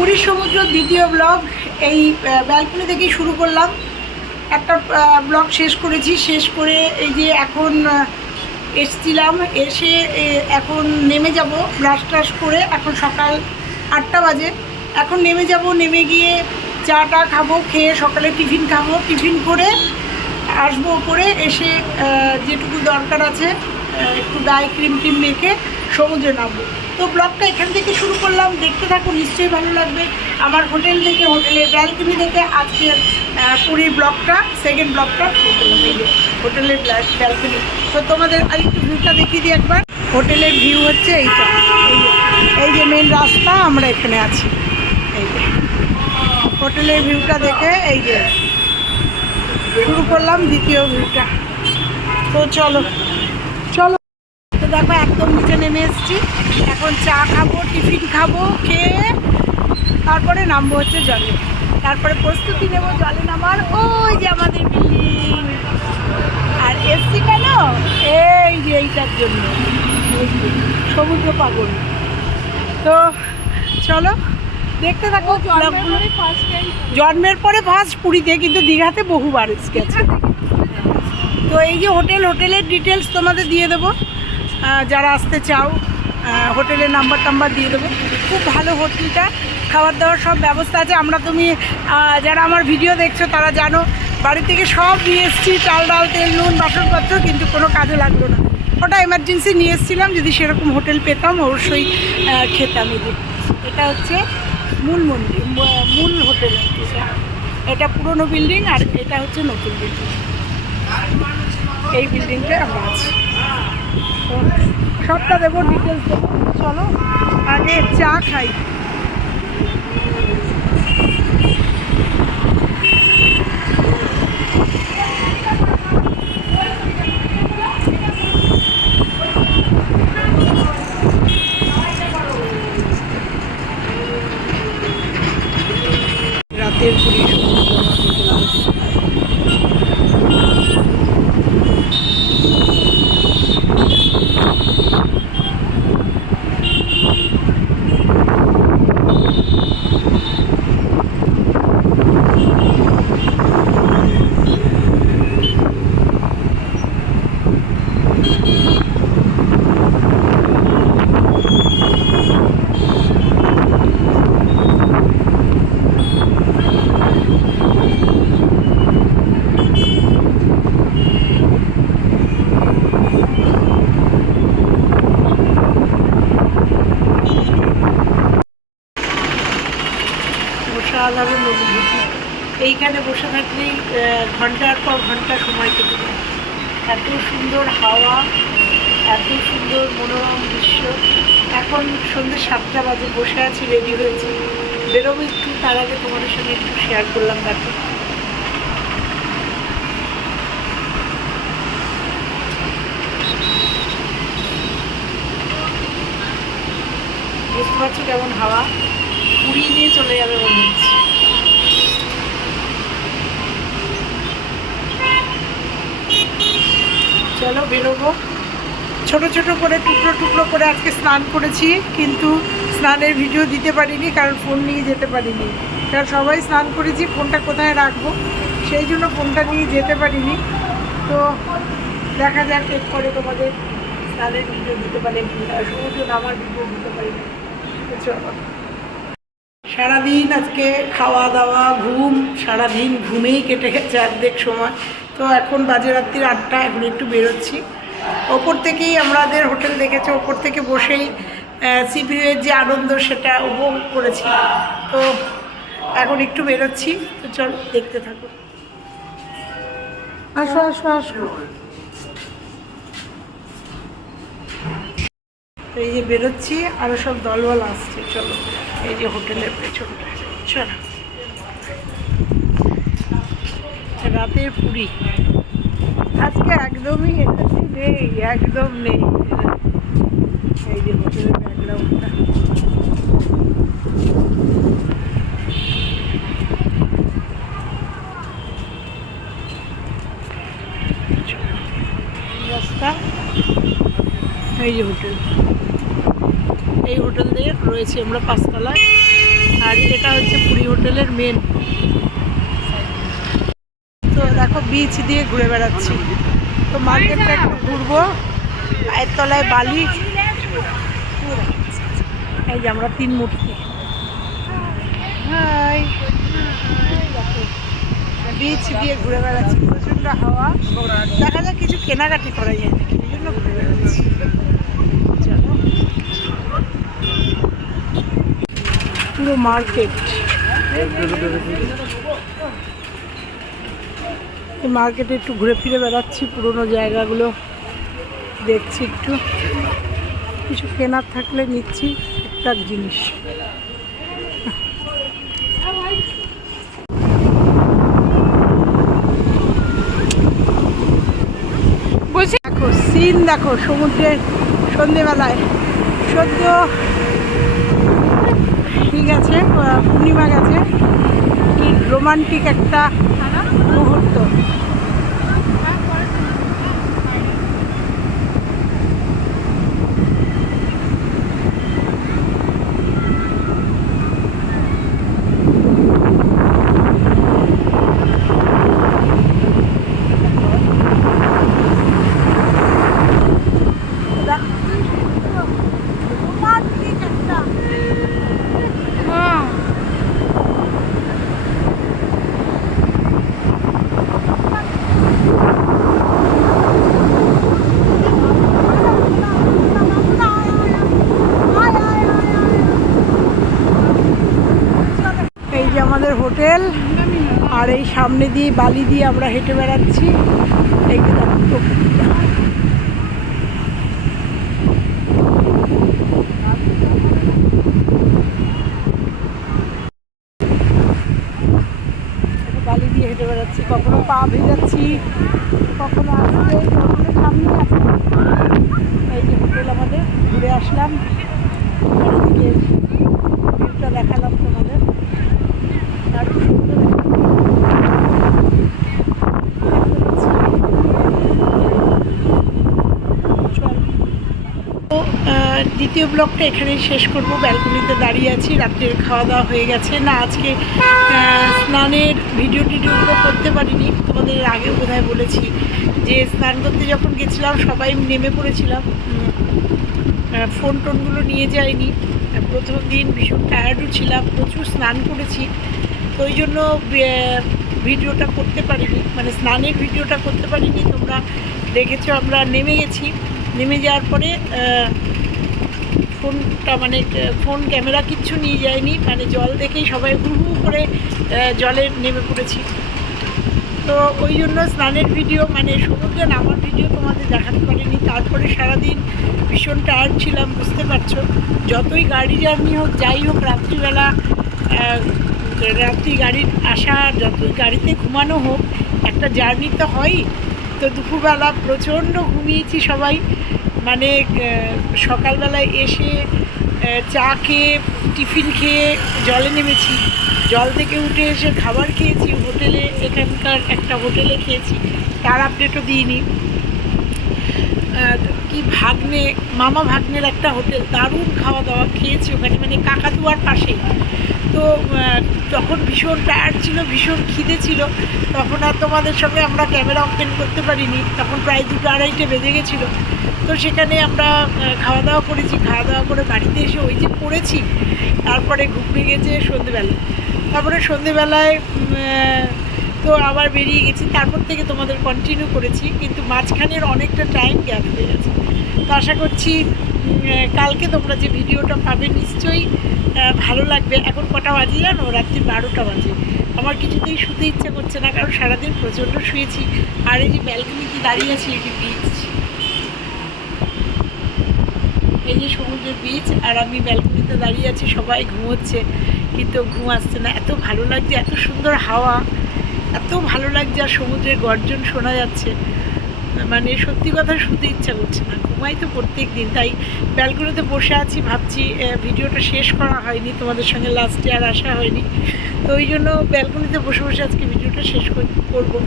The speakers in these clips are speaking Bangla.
পুরী সমুদ্র দ্বিতীয় ব্লগ এই ব্যালকনি থেকেই শুরু করলাম। একটা ব্লগ শেষ করেছি। শেষ করে এই যে এখন এসছিলাম। এসে এখন নেমে যাব ব্রাশ টাশ করে এখন সকাল আটটা বাজে। এখন নেমে যাব, নেমে গিয়ে চাটা খাব, খেয়ে সকালে টিফিন খাব। টিফিন করে আসব উপরে এসে যেটুকু দরকার আছে একটু গায়ে ক্রিম টিম মেখে সমুদ্রে নামবো। তো ব্লগটা এখান থেকে শুরু করলাম। দেখতে থাকুন, নিশ্চয়ই ভালো লাগবে। আমার হোটেল থেকে হোটেলের ব্যালকনি থেকে আজকের পুরীর ব্লগটা সেকেন্ড ব্লগটা হোটেলের ব্যালকনি। তো তোমাদের আরেকটু ভিউটা দেখিয়ে দিই একবার। হোটেলের ভিউ হচ্ছে এইটা এই যে মেন রাস্তা, আমরা এখানে আছি। এই যে, হোটেলের ভিউটা দেখে এই যে, শুরু করলাম দ্বিতীয় ভিউটা তো চলো দেখো একদম নিচে নেমে এসেছি। এখন চা খাব টিফিন খাব খেয়ে তারপরে নামবো হচ্ছে জলে। তারপরে প্রস্তুতি নেব জলে নামার। ওই যে আমাদের বিল্ডিং। আর এসছি কেন? এই যে এইটার জন্য। সমুদ্র পাগল। তো চলো দেখতে থাকো। জন্মের পরে ফার্স্ট পুরীতে কিন্তু দীঘাতে বহুবার এসে গেছে তো এই যে হোটেল হোটেলের ডিটেলস তোমাদের দিয়ে দেবো। যারা আসতে চাও হোটেলের নাম্বার টাম্বার দিয়ে দেবো। খুব ভালো হোটেলটা, খাবার দাবার সব ব্যবস্থা আছে। আমরা তুমি যারা আমার ভিডিও দেখছ, তারা জানো, বাড়ি থেকে সব নিয়ে এসেছি, চাল ডাল, তেল, নুন, বাসনপত্র, কিন্তু কোনো কাজে লাগল না। ওটা এমার্জেন্সি নিয়ে এসেছিলাম, যদি সেরকম হোটেল পেতাম, অবশ্যই খেতাম যে। এটা হচ্ছে মূল মন্দির মূল হোটেল। এটা পুরনো বিল্ডিং আর এটা হচ্ছে নতুন বিল্ডিং এই বিল্ডিংটা আমরা আছি। সবটা দেবো ডিটেলস দেবো। চলো আগে চা খাই রাতের পুরী সমুদ্র আমাদের অসাধারণ অনুভূতি এইখানে বসে থাকলেই ঘণ্টার পর ঘণ্টা সময় কেটে যায়। এত সুন্দর হাওয়া, এত সুন্দর মনোরম দৃশ্য। এখন সন্ধ্যে সাতটা বাজে, বসে আছি রেডি হয়েছি। বেরোবো একটু, তার আগে তোমাদের সঙ্গে একটু শেয়ার করলাম দেখো বুঝতে পারছ কেমন হাওয়া? উড়িয়ে নিয়ে চলে যাবে মনে হচ্ছে। চলো বেরোবো। ছোট ছোট করে টুকরো টুকরো করে আজকে স্নান করেছি, কিন্তু স্নানের ভিডিও দিতে পারিনি, কারণ ফোন নিয়ে যেতে পারিনি। কারণ সবাই স্নান করেছি, ফোনটা কোথায় রাখব? সেই জন্য ফোনটা নিয়ে যেতে পারিনি। তো দেখা যাক এরপরে তোমাদের স্নানের ভিডিও দিতে পারি সমুদ্র নামার ভিডিও দিতে পারি। চলো। সারাদিন আজকে খাওয়া দাওয়া, ঘুম, সারাদিন ঘুমেই কেটে গেছে অর্ধেক সময়। তো এখন বাজে রাত্রির আটটা, এখন একটু বেরোচ্ছি। ওপর থেকেই আমাদের হোটেল দেখেছে, ওপর থেকে বসেই সিপিউয়ের যে আনন্দ সেটা উপভোগ করেছি। তো এখন একটু বেরোচ্ছি, তো চল দেখতে থাকো। আসো আসো আসো। এই যে বেরোচ্ছি আরও সব দলবল আসছে, চলো। এই যে হোটেলের পেছনটা। চলো। রাতের পুরী। আজকে একদমই এনার্জি নেই, একদম নেই। এই যে হোটেলের ব্যাকগ্রাউন্ডটা। রাস্তা। এই যে হোটেল। হোটেল দিয়ে রয়েছি আমরা পাঁচতলায়। আর এটা হচ্ছে পুরী হোটেলের মেন তো দেখো বিচ দিয়ে ঘুরে বেড়াচ্ছি। তো মার্কেটটা একটু ঘুরবো। পায়ের তলায় বালি। এই যে আমরা তিন মূর্তি। হাই বিচ দিয়ে ঘুরে বেড়াচ্ছি। প্রচণ্ড হাওয়া। দেখা যাক কিছু কেনাকাটি করা যায় নাকি। এই জন্য ঘুরে বেড়াচ্ছি। পুরো মার্কেট এই মার্কেটে একটু ঘুরে ফিরে বেড়াচ্ছি, পুরোনো জায়গাগুলো দেখছি একটু। কিছু কেনার থাকলে নিচ্ছি টুকটাক জিনিস। দেখো সিন দেখো সমুদ্রের সন্ধেবেলায়। সদ্য ঠিক আছে পূর্ণিমা গেছে। কি রোমান্টিক একটা মুহূর্ত রোমান্টিক একটা এই যে আমাদের হোটেল আর এই সামনে দিয়ে বালি দিয়ে আমরা হেঁটে বেড়াচ্ছি। বালি দিয়ে হেঁটে বেড়াচ্ছি। কখনো পা ভেজাচ্ছি কখনো আসছে কখনো সামনে আসছে এই যে হোটেল আমাদের ঘুরে আসলাম চারিদিকে ভিউটা দেখালাম তোমাদের দারুণ সুন্দর চল। তো আহ, দ্বিতীয় ব্লগটা এখানেই শেষ করব। ব্যালকনিতে দাঁড়িয়ে আছি রাত্রের খাওয়া দাওয়া হয়ে গেছে। না আজকে স্নানের ভিডিও টিডিওগুলো করতে পারিনি। তোমাদের আগেও বোধহয় বলেছি যে স্নান করতে যখন গেছিলাম সবাই নেমে পড়েছিলাম। ফোন টোনগুলো নিয়ে আহ, প্রথম দিন ভীষণ টায়ার্ডও ছিলাম প্রচুর স্নান করেছি। তো ওই জন্য ভিডিওটা করতে পারিনি। মানে স্নানের ভিডিওটা করতে পারিনি। তোমরা দেখেছ আমরা নেমে গেছি। নেমে যাওয়ার পরে ফোনটা মানে ফোন, ক্যামেরা কিচ্ছু নিয়ে যায়নি। মানে জল দেখেই সবাই হু হু করে জলে নেমে পড়েছি। তো ওই জন্য স্নানের ভিডিও মানে সমুদ্রে নামার ভিডিও তোমাদের দেখাতে পারিনি। তারপরে সারাদিন ভীষণ টায়ার্ড ছিলাম, বুঝতে পারছ? যতই গাড়ি জার্নি হোক, যাই হোক, রাত্রিবেলা রাত্রি গাড়ির আসা, যতই গাড়িতে ঘুমানো হোক, একটা জার্নি তো হয়ই। তো দুপুরবেলা প্রচণ্ড ঘুমিয়েছি সবাই। মানে আহ, সকালবেলায় এসে চা খেয়ে টিফিন খেয়ে জলে নেমেছি। জল থেকে উঠে এসে খাবার খেয়েছি। হোটেলে এখানকার একটা হোটেলে খেয়েছি। তার আপডেটও দিইনি। কি ভাগ্নে মামা ভাগ্নের একটা হোটেল দারুণ খাওয়া দাওয়া খেয়েছি ওখানে মানে কাকাতুয়ার পাশে। তো তখন ভীষণ টায়ার্ড ছিল ভীষণ খিদে ছিল। তখন আর তোমাদের সঙ্গে আমরা ক্যামেরা অপেন করতে পারিনি। তখন প্রায় দুটো আড়াইটে বেজে গেছিল। তো সেখানে আমরা খাওয়া দাওয়া করেছি। খাওয়া দাওয়া করে বাড়িতে এসে ওই যে পড়েছি। তারপরে ঘুমিয়ে গেছে সন্ধেবেলা। তারপরে সন্ধেবেলায় তো আবার বেরিয়ে গেছি। তারপর থেকে তোমাদের কন্টিনিউ করেছি। কিন্তু মাঝখানের অনেকটা টাইম গ্যাপ হয়ে গেছে। তো আশা করছি কালকে তোমরা যে ভিডিওটা পাবে নিশ্চয়ই ভালো লাগবে। এখন কটা বাজে জানো? রাত্রি বারোটা বাজে। আমার কিছুতেই শুতে ইচ্ছা করছে না, কারণ সারাদিন প্রচণ্ড শুয়েছি। আর এই যে ব্যালকনিতে দাঁড়িয়ে আছি এটি বিচ এই যে সমুদ্রের বিচ আর আমি ব্যালকনিতে দাঁড়িয়ে আছি, সবাই ঘুমোচ্ছে, কিন্তু ঘুম আসছে না। এত ভালো লাগছে, এত সুন্দর হাওয়া, এত ভালো লাগছে, আর সমুদ্রের গর্জন শোনা যাচ্ছে। মানে সত্যি কথা শুতে ইচ্ছা করছে না। ঘুমাই তো প্রত্যেক দিন, তাই ব্যালকনিতে বসে আছি, ভাবছি ভিডিওটা শেষ করা হয়নি, তোমাদের সঙ্গে লাস্টে আর আসা হয়নি। তো ওই জন্য ব্যালকনিতে বসে বসে আজকে ভিডিওটা শেষ কর- করব।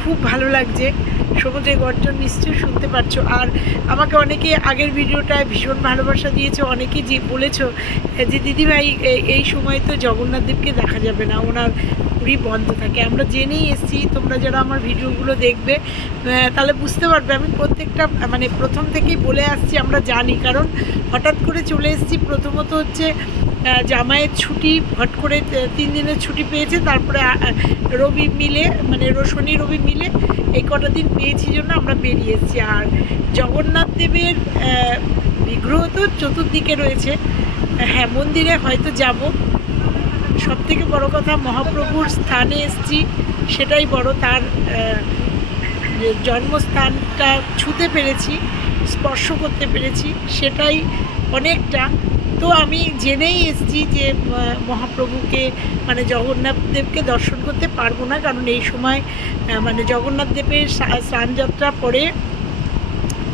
খুব ভালো লাগছে। সমুদ্রের গর্জন নিশ্চয়ই শুনতে পারছ। আর আমাকে অনেকে আগের ভিডিওটায় ভীষণ ভালোবাসা দিয়েছে, অনেকে যে বলেছ যে দিদিভাই এই সময় তো জগন্নাথদেবকে দেখা যাবে না, ওনার পুরী বন্ধ থাকে। আমরা জেনেই এসেছি, তোমরা যারা আমার ভিডিওগুলো দেখবে তাহলে বুঝতে পারবে। আমি প্রত্যেকটা মানে প্রথম থেকেই বলে আসছি, আমরা জানি। কারণ হঠাৎ করে চলে এসেছি, প্রথমত হচ্ছে জামাইয়ের ছুটি, হট করে তিন দিনের ছুটি পেয়েছে। তারপরে রবি মিলে মানে রো- শনি রবি মিলে এই কটা দিন পেয়েছি জন্য আমরা বেরিয়ে এসেছি। আর জগন্নাথ দেবের বিগ্রহ তো চতুর্দিকে রয়েছে। হ্যাঁ মন্দিরে হয়তো যাব। সব থেকে বড় কথা, মহাপ্রভুর স্থানে এসেছি, সেটাই বড়। তার জন্মস্থানটা ছুতে পেরেছি, স্পর্শ করতে পেরেছি, সেটাই অনেকটা। তো আমি জেনেই এসেছি যে মহাপ্রভুকে মানে জগন্নাথ দেবকে দর্শন করতে পারব না। কারণ এই সময় মানে জগন্নাথ দেবের স্নানযাত্রা পরে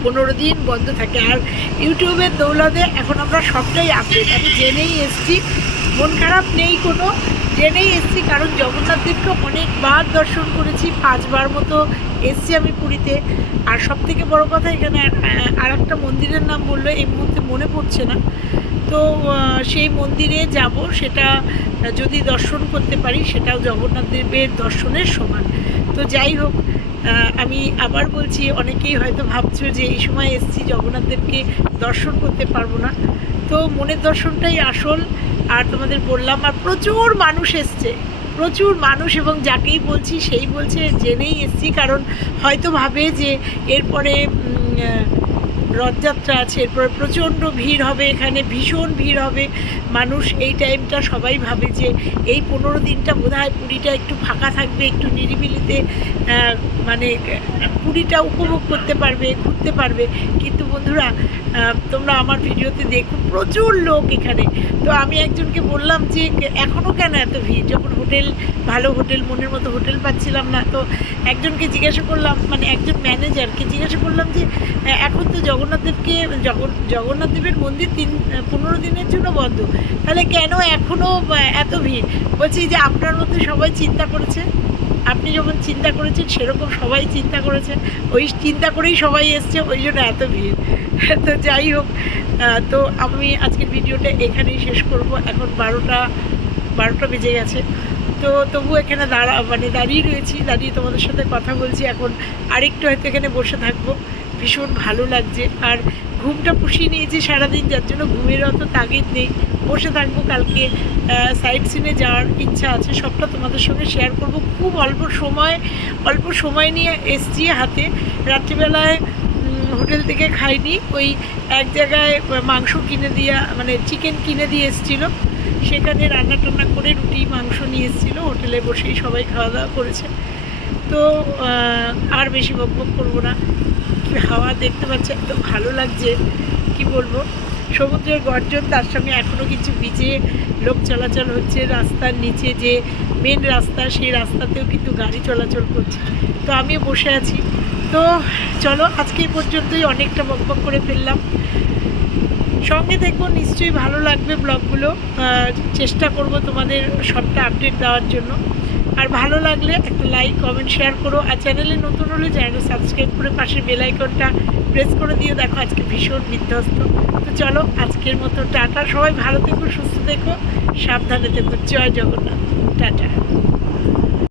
পনেরো দিন বন্ধ থাকে। আর ইউটিউবের দৌলতে এখন আমরা সবটাই আপডেট আমি জেনেই এসেছি, মন খারাপ নেই কোনো। জেনেই এসেছি, কারণ জগন্নাথ দেবকে অনেকবার দর্শন করেছি, পাঁচবার মতো এসেছি আমি পুরীতে। আর সব থেকে বড় কথা এখানে আর একটা মন্দিরের নাম বলল এই মুহূর্তে মনে পড়ছে না। তো সেই মন্দিরে যাব, সেটা যদি দর্শন করতে পারি, সেটাও জগন্নাথ দেবের দর্শনের সমান। তো যাই হোক আমি আবার বলছি, অনেকেই হয়তো ভাবছ যে এই সময় এসছি, জগন্নাথ দেবকে দর্শন করতে পারব না। তো মনের দর্শনটাই আসল, আর তোমাদের বললাম, আর প্রচুর মানুষ এসছে। প্রচুর মানুষ, এবং যাকেই বলছি, সেই বলছে, জেনেই এসছি, কারণ হয়তো ভাবে যে এরপরে রথযাত্রা আছে, এরপরে প্রচণ্ড ভিড় হবে এখানে, ভীষণ ভিড় হবে। মানুষ এই টাইমটা সবাই ভাবে যে এই পনেরো দিনটা বোধ হয় পুরীটা একটু ফাঁকা থাকবে, একটু নিরিবিলিতে মানে পুরীটা উপভোগ করতে পারবে, ঘুরতে পারবে। কিন্তু বন্ধুরা তোমরা আমার ভিডিওতে দেখো, প্রচুর লোক এখানে। তো আমি একজনকে বললাম যে এখনও কেন এত ভিড়? যখন হোটেল, ভালো হোটেল, মনের মতো হোটেল পাচ্ছিলাম না। তো একজনকে জিজ্ঞাসা করলাম মানে একজন ম্যানেজারকে জিজ্ঞাসা করলাম যে এখন তো জগন্নাথ দেবকে, জগন জগন্নাথ দেবের মন্দির তিন, পনেরো দিনের জন্য বন্ধ। তাহলে কেন এখনও এত ভিড়? বলছি যে, আপনার মধ্যে সবাই চিন্তা করেছে। আপনি যখন চিন্তা করেছেন, সেরকম সবাই চিন্তা করেছে। ওই চিন্তা করেই সবাই এসছে, ওই জন্য এত ভিড়। তো যাই হোক তো আমি আজকের ভিডিওটা এখানেই শেষ করব। এখন বারোটা বারোটা বেজে গেছে। তো তবু এখানে দাঁড়া মানে দাঁড়িয়ে রয়েছি, দাঁড়িয়ে তোমাদের সাথে কথা বলছি। এখন আরেকটু হয়তো এখানে বসে থাকব। ভীষণ ভালো লাগছে। আর ঘুমটা পুষিয়ে নিয়েছি সারাদিন, যার জন্য ঘুমের অত তাগিদ নেই। বসে থাকব কালকে সাইড সিনে যাওয়ার ইচ্ছা আছে। সবটা তোমাদের সঙ্গে শেয়ার করব। খুব অল্প সময় অল্প সময় নিয়ে এসছি হাতে। রাত্রিবেলায় হোটেল থেকে খাইনি। ওই এক জায়গায় মাংস কিনে দিয়া মানে চিকেন কিনে দিয়ে এসেছিল। সেখানে রান্না টান্না করে রুটি, মাংস নিয়ে এসেছিল। হোটেলে বসেই সবাই খাওয়া দাওয়া করেছে। তো আর বেশি বক বক করব না। হাওয়া দেখতে পাচ্ছি, এত ভালো লাগছে। কি বলব? সমুদ্রের গর্জন, তার সঙ্গে এখনও কিছু বিচে লোক চলাচল হচ্ছে। রাস্তার নিচে যে মেন রাস্তা, সেই রাস্তাতেও কিন্তু গাড়ি চলাচল করছে। তো আমি বসে আছি। তো চলো, আজকে পর্যন্তই অনেকটা বক বক করে ফেললাম। সঙ্গে দেখব নিশ্চয়ই ভালো লাগবে ব্লগগুলো। চেষ্টা করব তোমাদের সবটা আপডেট দেওয়ার জন্য। আর ভালো লাগলে একটা লাইক কমেন্ট শেয়ার করো। আর চ্যানেলে নতুন হলে চ্যানেল সাবস্ক্রাইব করে পাশে বেল আইকনটা প্রেস করে দিয়ে দেখো আজকে ভীষণ বিধ্বস্ত। তো চলো, আজকের মতো টাটা। সবাই ভালো থেকো, সুস্থ থেকো। সাবধানে থেকো। জয় জগন্নাথ। টাটা।